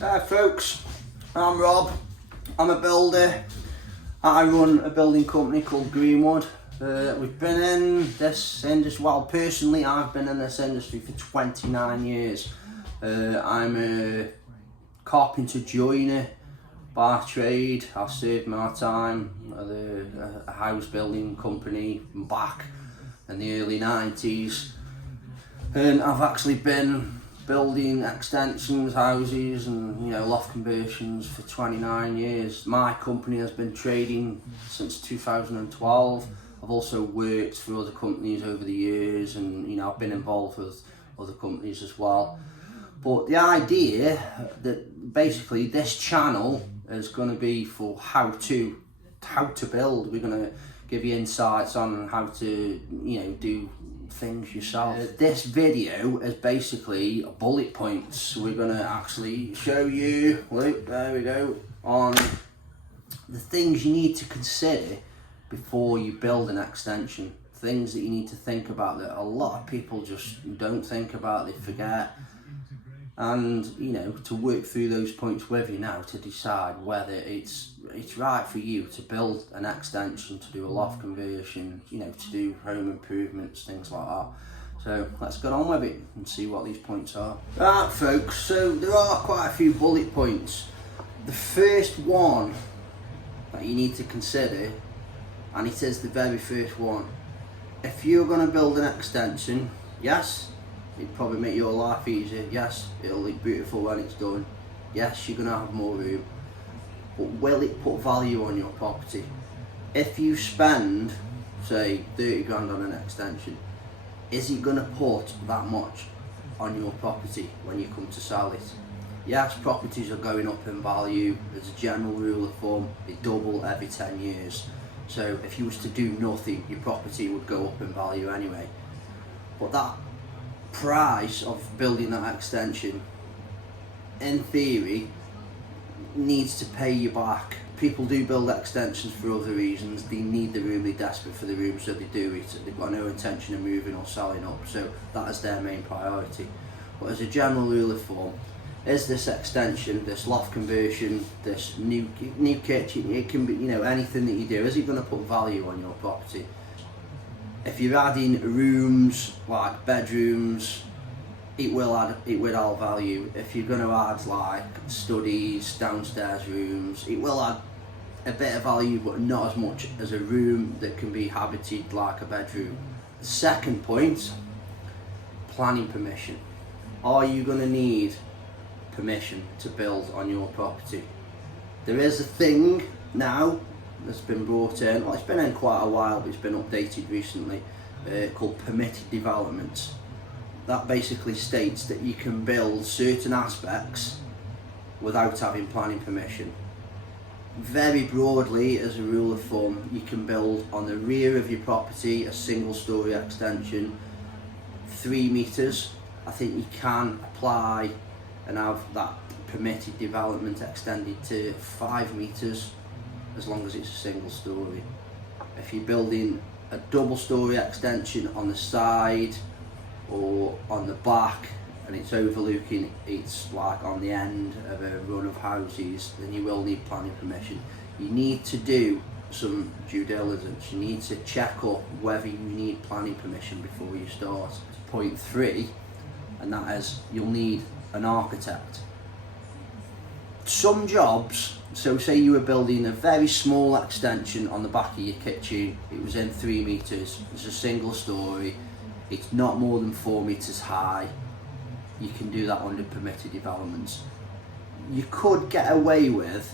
Hi folks, I'm Rob. I'm a builder. I run a building company called Greenwood. We've been in this industry, well personally I've been in this industry for 29 years. I'm a carpenter joiner by trade. I served my time at a house building company back in the early 90s. And I've actually been building extensions, houses and loft conversions for 29 years. My company has been trading since 2012. I've also worked for other companies over the years, and I've been involved with other companies as well. But the idea that basically this channel is going to be for how to build. We're going to give you insights on how to do things yourself. This video is basically bullet points. We're going to actually show you, look, there we go, on the things you need to consider before you build an extension. Things that you need to think about that a lot of people just don't think about, they forget. And to work through those points with you now to decide whether it's right for you to build an extension, to do a loft conversion, to do home improvements, things like that. So let's get on with it and see what these points are. Right folks, so there are quite a few bullet points. The first one that you need to consider, and it is the very first one, if you're going to build an extension, yes, it'd probably make your life easier. Yes, it'll look beautiful when it's done. Yes, you're going to have more room. But will it put value on your property? If you spend, say, 30 grand on an extension, is it going to put that much on your property when you come to sell it? Yes, properties are going up in value. As a general rule of thumb, they double every 10 years. So if you was to do nothing, your property would go up in value anyway. But that price of building that extension, in theory, needs to pay you back. People do build extensions for other reasons. They need the room, they're desperate for the room, so they do it. They've got no intention of moving or selling up, so that is their main priority. But as a general rule of thumb, is this extension, this loft conversion, this new kitchen, it can be anything that you do, is it going to put value on your property? If you're adding rooms like bedrooms, it will add value. If you're going to add like studies, downstairs rooms, it will add a bit of value, but not as much as a room that can be habited like a bedroom. The second point, planning permission. Are you going to need permission to build on your property? There is a thing now that's been brought in, well, it's been in quite a while, but it's been updated recently, called permitted developments. That basically states that you can build certain aspects without having planning permission. Very broadly, as a rule of thumb, you can build on the rear of your property a single story extension, 3 metres. I think you can apply and have that permitted development extended to 5 metres, as long as it's a single story. If you're building a double story extension on the side or on the back and it's overlooking, it's like on the end of a run of houses, then you will need planning permission. You need to do some due diligence. You need to check up whether you need planning permission before you start. Point 3, and that is you'll need an architect. Some jobs, so say you were building a very small extension on the back of your kitchen, it was in 3 metres, it's a single story, it's not more than 4 metres high, you can do that under permitted developments. You could get away with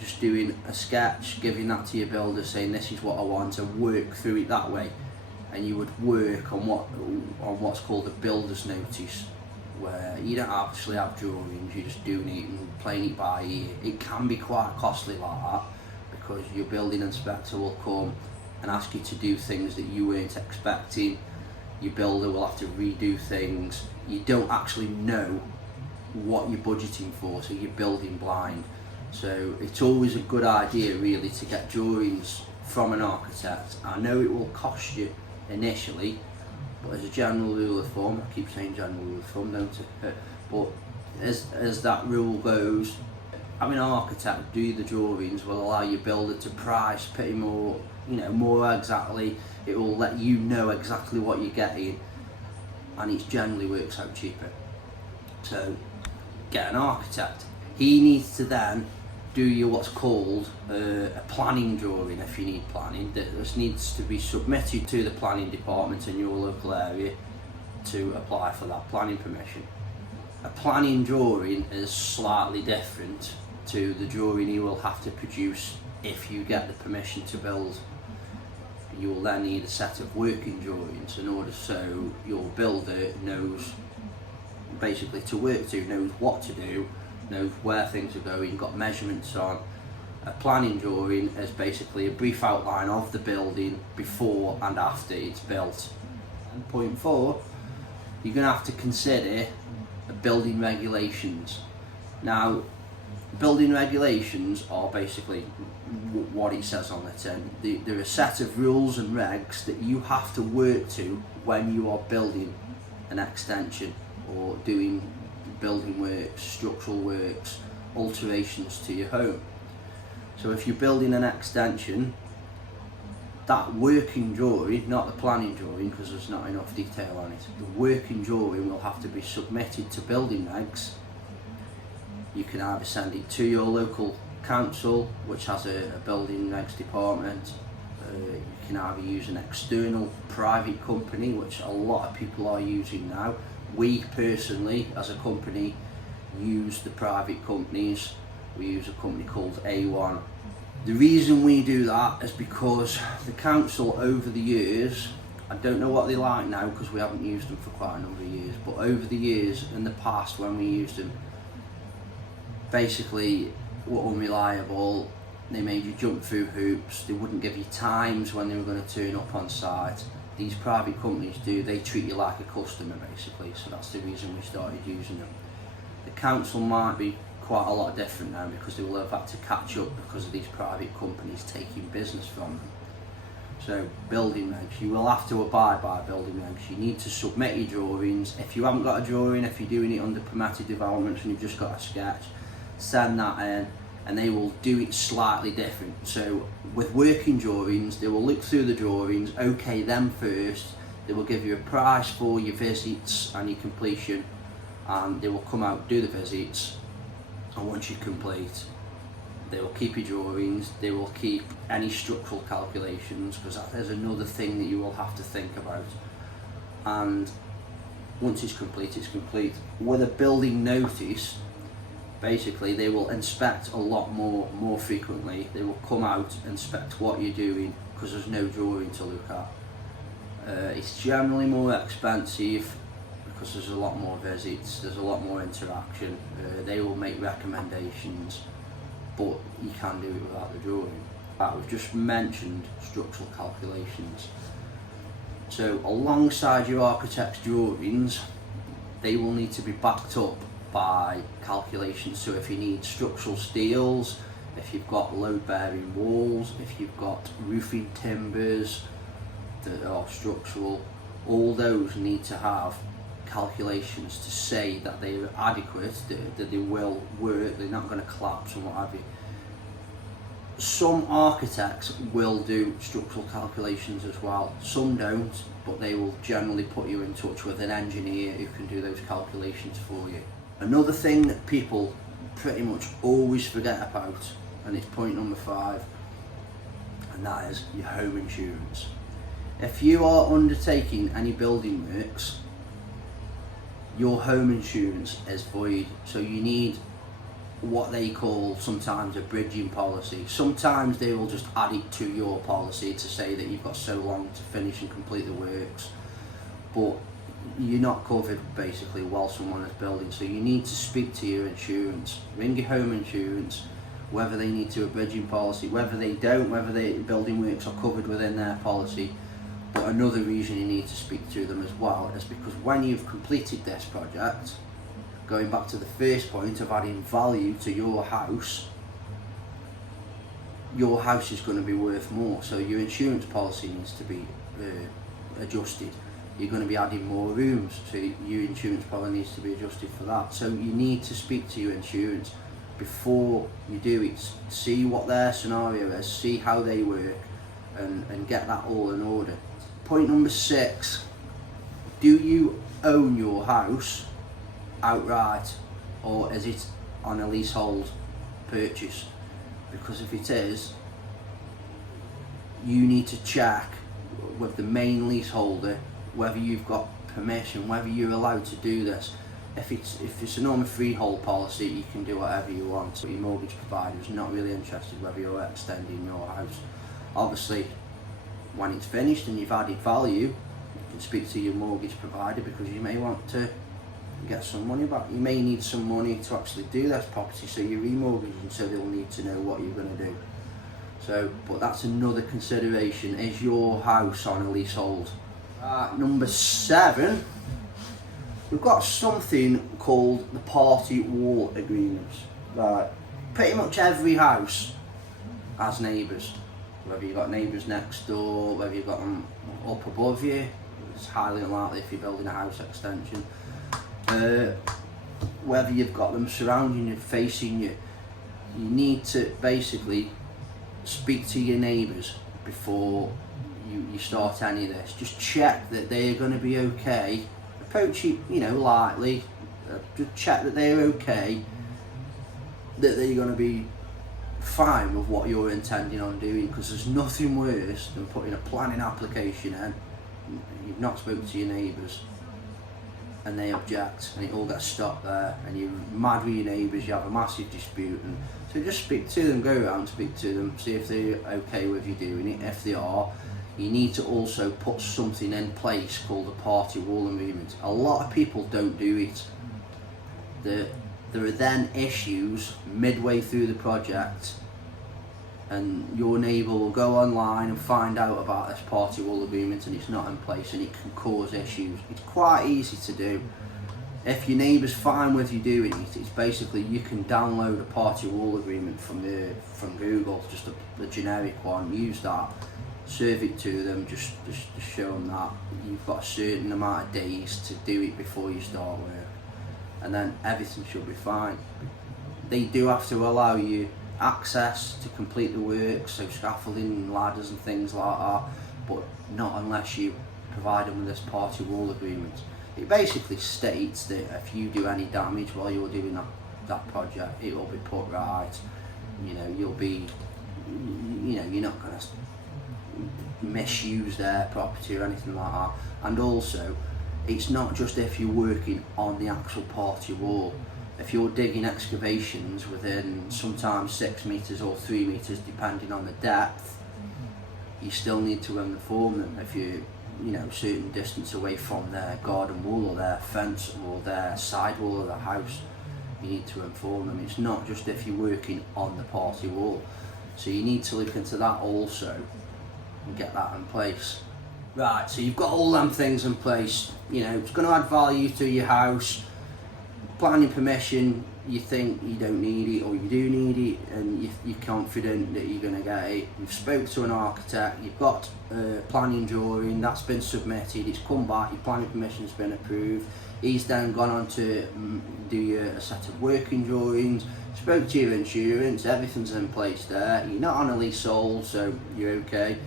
just doing a sketch, giving that to your builder, saying this is what I want, and work through it that way, and you would work on what's called a builder's notice, where you don't actually have drawings, you're just doing it and playing it by ear. It can be quite costly like that, because your building inspector will come and ask you to do things that you weren't expecting. Your builder will have to redo things. You don't actually know what you're budgeting for, so you're building blind. So it's always a good idea really to get drawings from an architect. I know it will cost you initially, but as a general rule of thumb, I keep saying general rule of thumb, don't I? But as that rule goes, having an architect do the drawings will allow your builder to price pretty more, more exactly. It will let you know exactly what you're getting, and it generally works out cheaper. So get an architect. He needs to then do you what's called a planning drawing if you need planning. This needs to be submitted to the planning department in your local area to apply for that planning permission. A planning drawing is slightly different to the drawing you will have to produce if you get the permission to build. You will then need a set of working drawings in order so your builder knows basically to work to, knows what to do, knows where things are going, got measurements on. A planning drawing is basically a brief outline of the building before and after it's built. And point 4, you're going to have to consider building regulations. Now, building regulations are basically what it says on the tin. They're a set of rules and regs that you have to work to when you are building an extension or doing building works, structural works, alterations to your home. So if you're building an extension, that working drawing, not the planning drawing because there's not enough detail on it, the working drawing will have to be submitted to building regs. You can either send it to your local council, which has a building regs department. You can either use an external private company, which a lot of people are using now. We personally, as a company, use the private companies. We use a company called A1. The reason we do that is because the council over the years, I don't know what they like now because we haven't used them for quite a number of years, but over the years in the past when we used them, basically were unreliable. They made you jump through hoops. They wouldn't give you times when they were going to turn up on site. These private companies they treat you like a customer basically, so that's the reason we started using them. The council might be quite a lot different now because they will have had to catch up because of these private companies taking business from them. So building regs, you will have to abide by building regs. You need to submit your drawings. If you haven't got a drawing, if you're doing it under permitted developments and you've just got a sketch, send that in and they will do it slightly different. So with working drawings, they will look through the drawings, okay them first, they will give you a price for your visits and your completion, and they will come out, do the visits, and once you complete, they will keep your drawings, they will keep any structural calculations, because that is another thing that you will have to think about. And once it's complete, it's complete. With a building notice, basically they will inspect a lot more frequently. They will come out, inspect what you're doing, because there's no drawing to look at. It's generally more expensive because there's a lot more visits, there's a lot more interaction. They will make recommendations, but you can do it without the drawing. We've just mentioned structural calculations. So alongside your architect's drawings, they will need to be backed up by calculations. So if you need structural steels, if you've got load bearing walls, if you've got roofing timbers that are structural, all those need to have calculations to say that they are adequate, that they will work, they're not going to collapse and what have you. Some architects will do structural calculations as well, some don't, but they will generally put you in touch with an engineer who can do those calculations for you. Another thing that people pretty much always forget about, and it's point number 5, and that is your home insurance. If you are undertaking any building works, your home insurance is void, so you need what they call sometimes a bridging policy. Sometimes they will just add it to your policy to say that you've got so long to finish and complete the works, but you're not covered basically while someone is building. So you need to speak to your insurance, ring your home insurance, whether they need to a bridging policy, whether they don't, whether the building works are covered within their policy. But another reason you need to speak to them as well is because when you've completed this project, going back to the first point of adding value to your house is going to be worth more. So your insurance policy needs to be adjusted. you're going to be adding more rooms, so your insurance probably needs to be adjusted for that. So you need to speak to your insurance before you do it. See what their scenario is, see how they work, and get that all in order. Point number 6, do you own your house outright, or is it on a leasehold purchase? Because if it is, you need to check with the main leaseholder whether you've got permission, whether you're allowed to do this. If it's a normal freehold policy, you can do whatever you want. So your mortgage provider is not really interested whether you're extending your house. Obviously, when it's finished and you've added value, you can speak to your mortgage provider, because you may want to get some money back. You may need some money to actually do this property, so you're remortgaging, so they'll need to know what you're going to do. So, but that's another consideration. Is your house on a leasehold? Number 7, we've got something called the party wall agreements. Right, pretty much every house has neighbours. Whether you've got neighbours next door, whether you've got them up above you, it's highly unlikely if you're building a house extension. Whether you've got them surrounding you, facing you, you need to basically speak to your neighbours before you start any of this. Just check that they're going to be okay. Approach it, lightly. Just check that they're okay, that they're going to be fine with what you're intending on doing, because there's nothing worse than putting a planning application in, you've not spoken to your neighbours, and they object, and it all gets stopped there, and you're mad with your neighbours, you have a massive dispute. And so just speak to them, go around, speak to them, see if they're okay with you doing it. If they are, you need to also put something in place called a party wall agreement. A lot of people don't do it. There are then issues midway through the project, and your neighbour will go online and find out about this party wall agreement, and it's not in place, and it can cause issues. It's quite easy to do. If your neighbour's fine with you doing it, it's basically you can download a party wall agreement from Google, just a generic one. Use that, serve it to them, just show them that you've got a certain amount of days to do it before you start work, and then everything should be fine. They do have to allow you access to complete the work, so scaffolding, ladders and things like that, but not unless you provide them with this party wall agreement. It basically states that if you do any damage while you're doing that project, it will be put right. You'll be, you're not going to misuse their property or anything like that. And also, it's not just if you're working on the actual party wall. If you're digging excavations within sometimes 6 metres or 3 metres, depending on the depth, you still need to inform them. If you're certain distance away from their garden wall or their fence or their side wall of the house, you need to inform them. It's not just if you're working on the party wall. So you need to look into that also and get that in place. Right, so you've got all them things in place. It's going to add value to your house. Planning permission, you think you don't need it or you do need it, and you're confident that you're going to get it. You've spoke to an architect, you've got a planning drawing, that's been submitted, it's come back, your planning permission's been approved. He's then gone on to do a set of working drawings, spoke to your insurance, everything's in place there. You're not on a leasehold, so you're okay.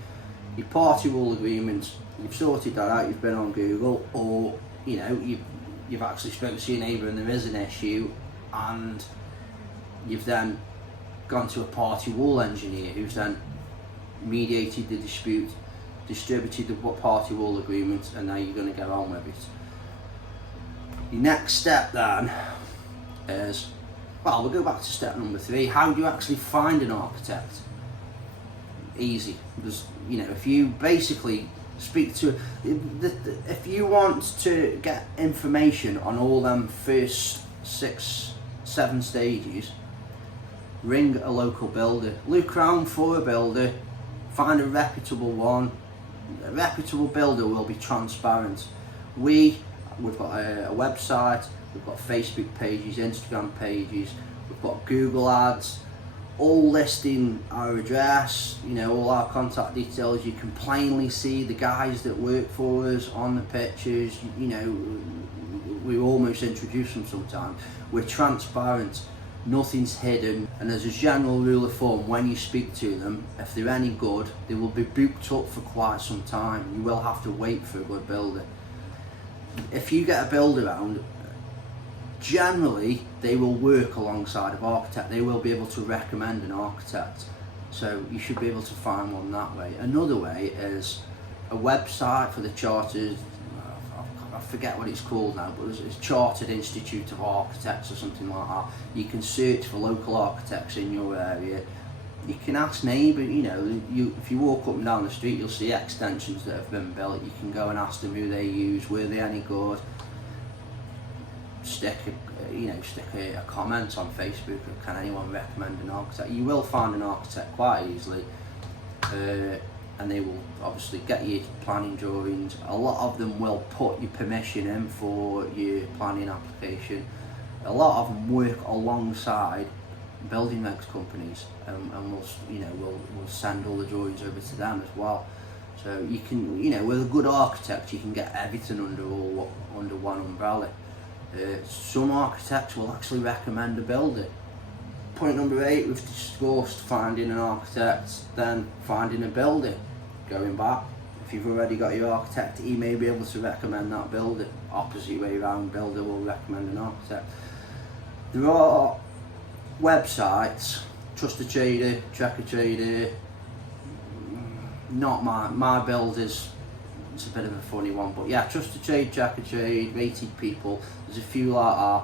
Your party wall agreements, you've sorted that out, you've been on Google, or you've actually spoken to your neighbour and there is an issue, and you've then gone to a party wall engineer who's then mediated the dispute, distributed the party wall agreement, and now you're going to get on with it. Your next step then is, we'll go back to step number 3. How do you actually find an architect? Easy. Because, if you basically speak to, if you want to get information on all them first 6-7 stages, ring a local builder. Look around for a builder, find a reputable one. A reputable builder will be transparent. We've got a website, we've got Facebook pages, Instagram pages, we've got Google ads. all listing our address, you know, all our contact details. You can plainly see the guys that work for us on the pictures. You know, we almost introduce them sometimes. We're transparent, nothing's hidden, and as a general rule of thumb, when you speak to them, if they're any good, they will be booked up for quite some time. You will have to wait for a good builder. If you get a builder around, generally they will work alongside an architect. They will be able to recommend an architect, so you should be able to find one that way. Another way is a website for the chartered, I forget what it's called now, but it's Chartered Institute of Architects or something like that. You can search for local architects in your area. You can ask neighbours, you know, if you walk up and down the street, you'll see extensions that have been built. You can go and ask them who they use, were they any good. Stick a comment on Facebook, or can anyone recommend an architect? You will find an architect quite easily, and they will obviously get you planning drawings. A lot of them will put your permission in for your planning application. A lot of them work alongside building regs companies, and we'll send all the drawings over to them as well. So you can, you know, with a good architect, you can get everything under one umbrella. Some architects will actually recommend a builder. Point number 8, we've discussed finding an architect, then finding a builder. Going back, if you've already got your architect, he may be able to recommend that builder. Opposite way around, builder will recommend an architect. There are websites, Trusted Trader, Tracker Trader, not my builders. It's a bit of a funny one, but yeah, Trusted Trade, Tracker Trade, Rated People, there's a few like that,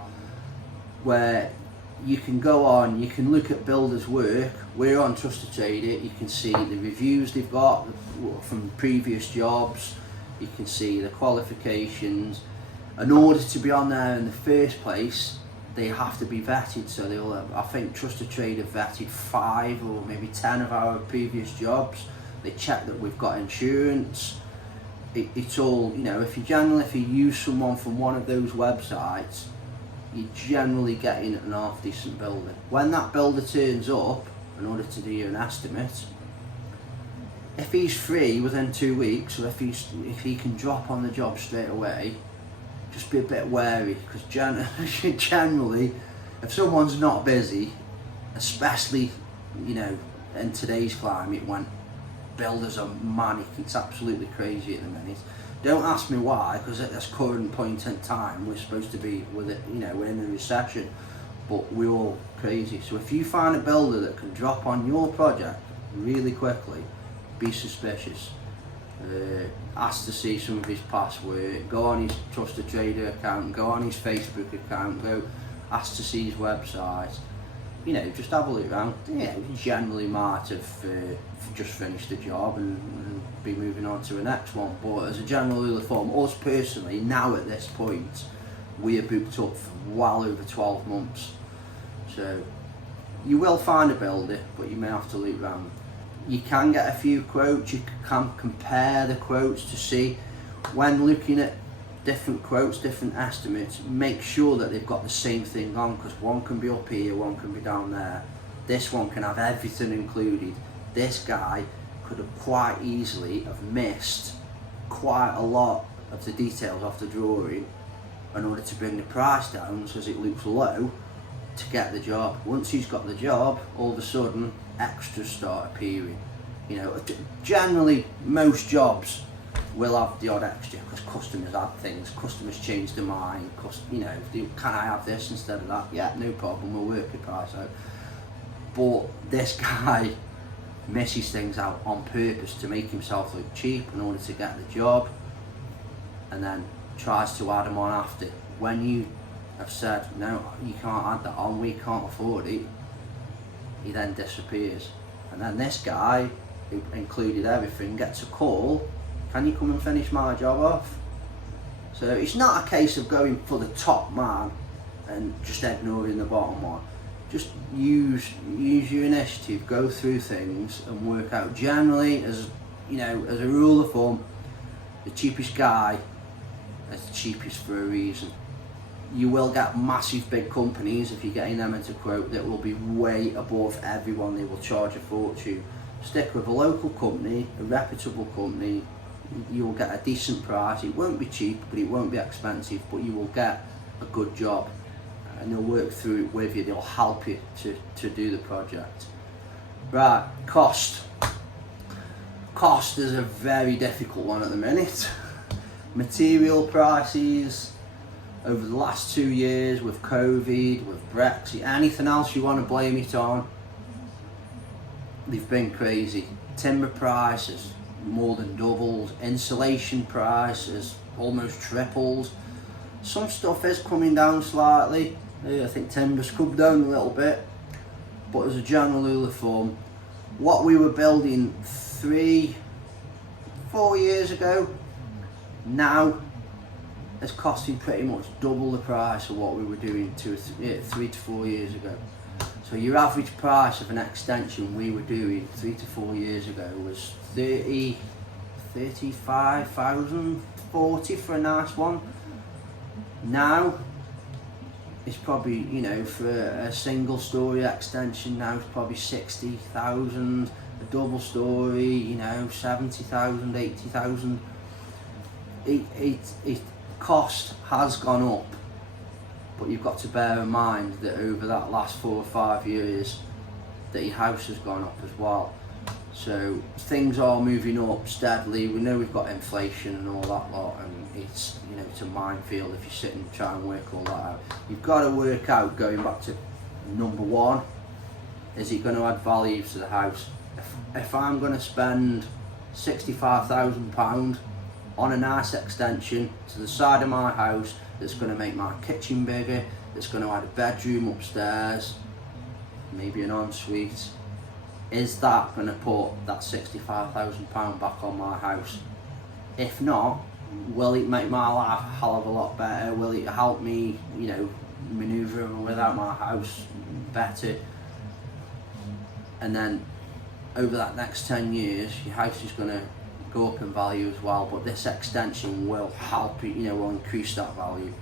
where you can go on, you can look at builders' work. We're on Trusted Trader, you can see the reviews they've got from previous jobs, you can see the qualifications. In order to be on there in the first place, they have to be vetted, so I think Trusted Trade have vetted 5 or maybe 10 of our previous jobs. They check that we've got insurance. It's all, you know, if you use someone from one of those websites, you're generally getting an half decent builder. When that builder turns up, in order to do you an estimate, if he's free within 2 weeks, or if he can drop on the job straight away, just be a bit wary, because generally, if someone's not busy, especially, you know, in today's climate when builders are manic, it's absolutely crazy at the minute. Don't ask me why, because at this current point in time we're supposed to be with it, you know, we're in a recession, but we're all crazy. So if you find a builder that can drop on your project really quickly, be suspicious. Ask to see some of his past work, go on his Trusted Trader account, go on his Facebook account, go ask to see his website. You know, just have a look around. Yeah, he generally might have just finished the job and be moving on to the next one. But as a general rule of thumb, us personally, now at this point, we are booked up for well over 12 months. So you will find a builder, but you may have to look around. You can get a few quotes. You can compare the quotes to see, when looking at different quotes, different estimates, make sure that they've got the same thing on, because one can be up here, one can be down there. This one can have everything included. This guy could have quite easily have missed quite a lot of the details off the drawing in order to bring the price down so as it looks low to get the job. Once he's got the job, all of a sudden extras start appearing. You know, generally most jobs will have the odd extra because customers add things, customers change their mind, you know, can I have this instead of that? Yeah, no problem, we'll work the price out. But this guy misses things out on purpose to make himself look cheap in order to get the job, and then tries to add them on after. When you have said, no, you can't add that on, we can't afford it, he then disappears. And then this guy, who included everything, gets a call, can you come and finish my job off? So it's not a case of going for the top man and just ignoring the bottom one. Just use your initiative, go through things and work out. Generally, as you know, as a rule of thumb, the cheapest guy is the cheapest for a reason. You will get massive big companies, if you're getting them into quote, that will be way above everyone. They will charge a fortune. Stick with a local company, a reputable company. You'll get a decent price. It won't be cheap, but it won't be expensive, but you will get a good job, and they'll work through it with you. They'll help you to do the project. Right, cost is a very difficult one at the minute. Material prices over the last 2 years, with COVID, with Brexit, anything else you want to blame it on, they've been crazy. Timber prices more than doubled, insulation prices almost tripled. Some stuff is coming down slightly. I think timber's come down a little bit, but as a general rule of thumb, what we were building 3-4 years ago now is costing pretty much double the price of what we were doing 3 to 4 years ago. So your average price of an extension we were doing 3 to 4 years ago was 35,000, 40 for a nice one. Now it's probably, you know, for a single story extension now it's probably 60,000, a double story, you know, 70,000, 80,000. It cost has gone up, but you've got to bear in mind that over that last 4 or 5 years that your house has gone up as well. So things are moving up steadily. We know we've got inflation and all that lot, and it's, you know, it's a minefield if you sit and try and work all that out. You've got to work out, going back to number one, is it going to add value to the house? If I'm going to spend £65,000 on a nice extension to the side of my house that's going to make my kitchen bigger, that's going to add a bedroom upstairs, maybe an ensuite, is that going to put that £65,000 back on my house? If not, will it make my life a hell of a lot better? Will it help me, you know, manoeuvre without my house better? And then over that next 10 years, your house is going to go up in value as well, but this extension will help you, you know, will increase that value.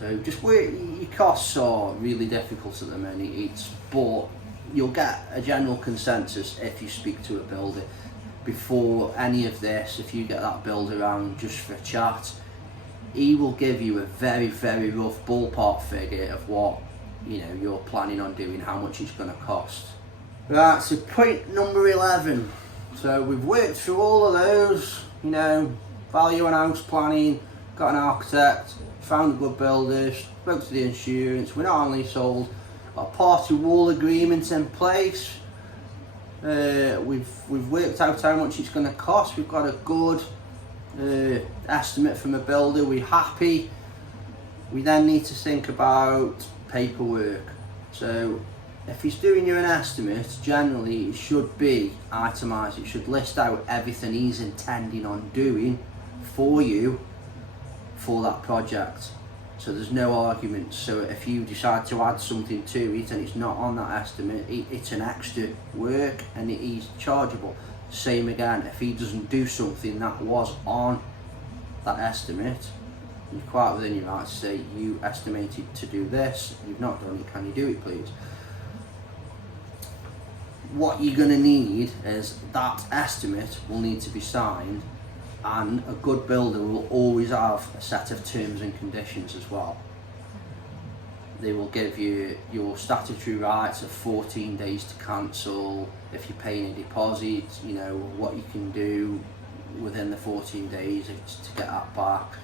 So just work, your costs are really difficult at the minute, but you'll get a general consensus if you speak to a builder before any of this. If you get that builder around just for a chat, he will give you a very, very rough ballpark figure of what, you know, you're planning on doing, how much it's going to cost. Right, so point number 11. So we've worked through all of those, you know, value and house planning, got an architect, found a good builder, spoke to the insurance, we're not on leasehold, got a party wall agreement in place, we've worked out how much it's going to cost, we've got a good estimate from a builder, we're happy. We then need to think about paperwork. So if he's doing you an estimate, generally it should be itemised. It should list out everything he's intending on doing for you for that project. So there's no arguments. So if you decide to add something to it and it's not on that estimate, it's an extra work and he's chargeable. Same again, if he doesn't do something that was on that estimate, you're quite within your right to say, you estimated to do this, you've not done it, can you do it please? What you're going to need is that estimate will need to be signed, and a good builder will always have a set of terms and conditions as well. They will give you your statutory rights of 14 days to cancel, if you're paying a deposit, you know, what you can do within the 14 days to get that back.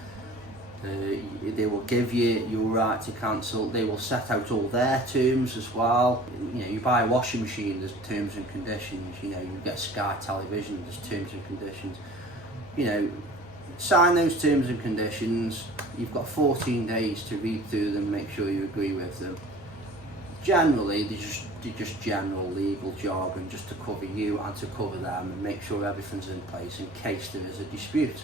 They will give you your right to cancel. They will set out all their terms as well. You know, you buy a washing machine, there's terms and conditions. You know, you get Sky Television, there's terms and conditions. You know, sign those terms and conditions. You've got 14 days to read through them, make sure you agree with them. Generally, they're just general legal jargon, just to cover you and to cover them and make sure everything's in place in case there is a dispute.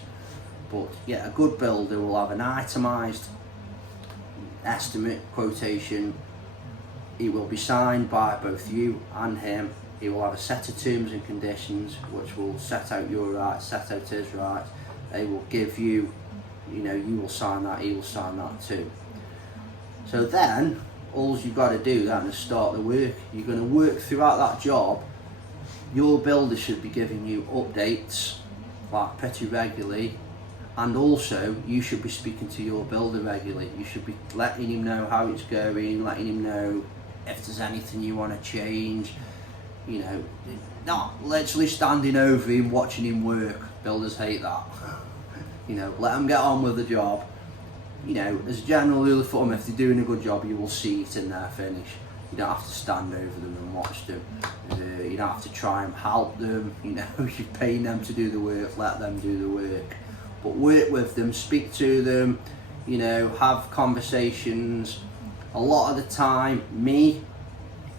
But yeah, a good builder will have an itemised estimate, quotation. It will be signed by both you and him. He will have a set of terms and conditions which will set out your rights, set out his rights. They will give you, you know, you will sign that, he will sign that too. So then all you've got to do then is start the work. You're going to work throughout that job. Your builder should be giving you updates like pretty regularly, and also you should be speaking to your builder regularly. You should be letting him know how it's going, letting him know if there's anything you want to change. You know, not literally standing over him watching him work. Builders hate that. You know, let them get on with the job. You know, as a general rule of thumb, if they're doing a good job, you will see it in their finish. You don't have to stand over them and watch them. You don't have to try and help them. You know, you're paying them to do the work, let them do the work. But work with them, speak to them, you know, have conversations. A lot of the time,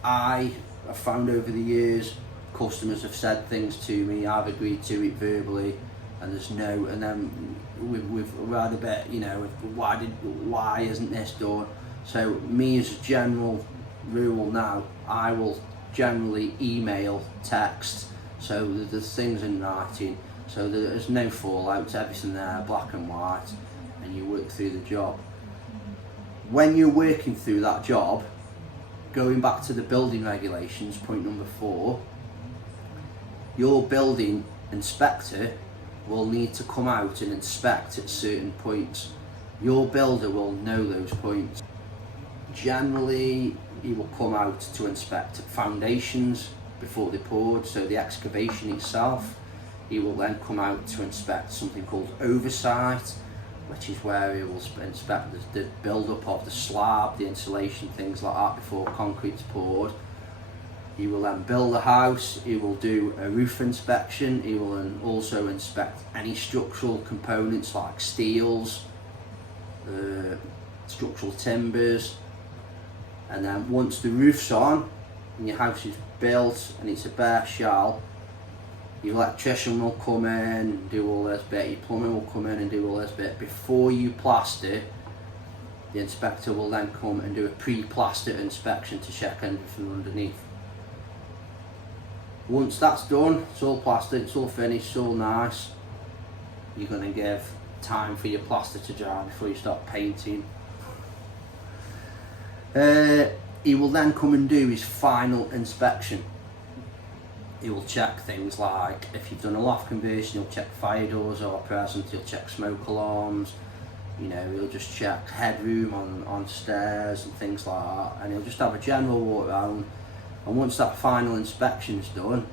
I have found over the years, customers have said things to me, I've agreed to it verbally, and there's no, and then we've had a bit, you know, why isn't this done? So me as a general rule now, I will generally email, text, so that there's things in writing, so that there's no fallout, everything there, black and white, and you work through the job. When you're working through that job, going back to the building regulations, point number 4, your building inspector will need to come out and inspect at certain points. Your builder will know those points. Generally, he will come out to inspect foundations before they're poured, so the excavation itself. He will then come out to inspect something called oversight, which is where he will inspect the build-up of the slab, the insulation, things like that before concrete's poured. He will then build a house, he will do a roof inspection, he will then also inspect any structural components like steels, structural timbers, and then once the roof's on and your house is built and it's a bare shell, your electrician will come in and do all this bit, your plumber will come in and do all this bit. Before you plaster, the inspector will then come and do a pre-plaster inspection to check everything underneath. Once that's done, it's all plastered, it's all finished, it's all nice, you're going to give time for your plaster to dry before you start painting. He will then come and do his final inspection. He will check things like, if you've done a loft conversion, he'll check fire doors are present, he'll check smoke alarms, you know, he'll just check headroom on stairs and things like that, and he'll just have a general walk around. And once that final inspection is done,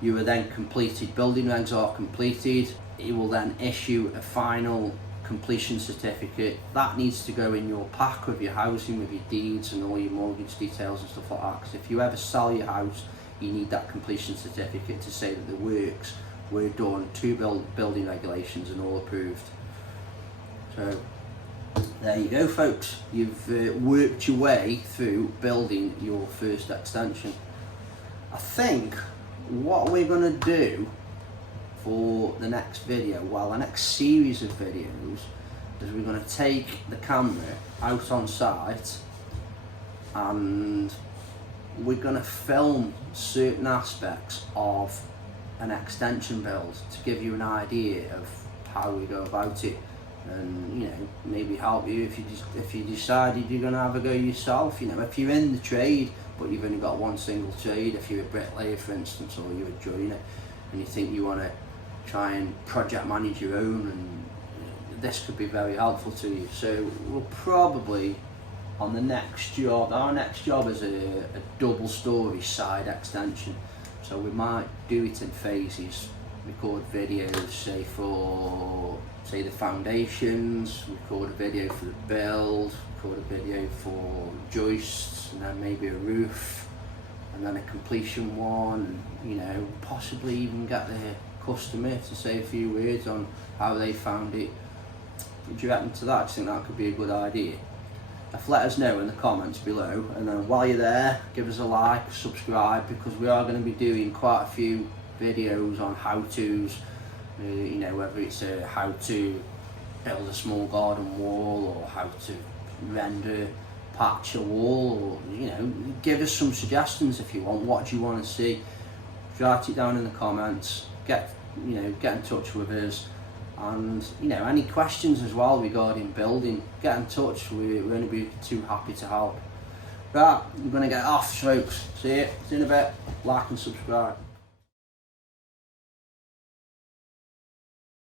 you are then completed, building regs are completed, he will then issue a final completion certificate. That needs to go in your pack with your housing, with your deeds and all your mortgage details and stuff like that, because if you ever sell your house, you need that completion certificate to say that the works were done to building regulations and all approved. So there you go, folks. You've worked your way through building your first extension. I think what we're going to do for the next video, well, the next series of videos, is we're going to take the camera out on site and we're going to film certain aspects of an extension build to give you an idea of how we go about it, and you know, maybe help you if you decided you're going to have a go yourself. You know, if you're in the trade but you've only got one single trade, if you're a bricklayer for instance, or you're a joiner and you think you want to try and project manage your own, and this could be very helpful to you. So we'll probably, on the next job, our next job is a double story side extension, so we might do it in phases, record videos say the foundations, record a video for the build, record a video for joists, and then maybe a roof, and then a completion one, and, you know, possibly even get the customer to say a few words on how they found it. Would you reckon to that? Do you think that could be a good idea? Let us know in the comments below, and then while you're there, give us a like, subscribe, because we are going to be doing quite a few videos on how-tos, you know, whether it's how to build a small garden wall, or how to render patch a wall, or, you know, give us some suggestions if you want. What do you want to see? Write it down in the comments, get in touch with us, And you know, any questions as well regarding building, get in touch. We're going to be too happy to help. Right, I'm going to get off, folks. See you in a bit. Like and subscribe.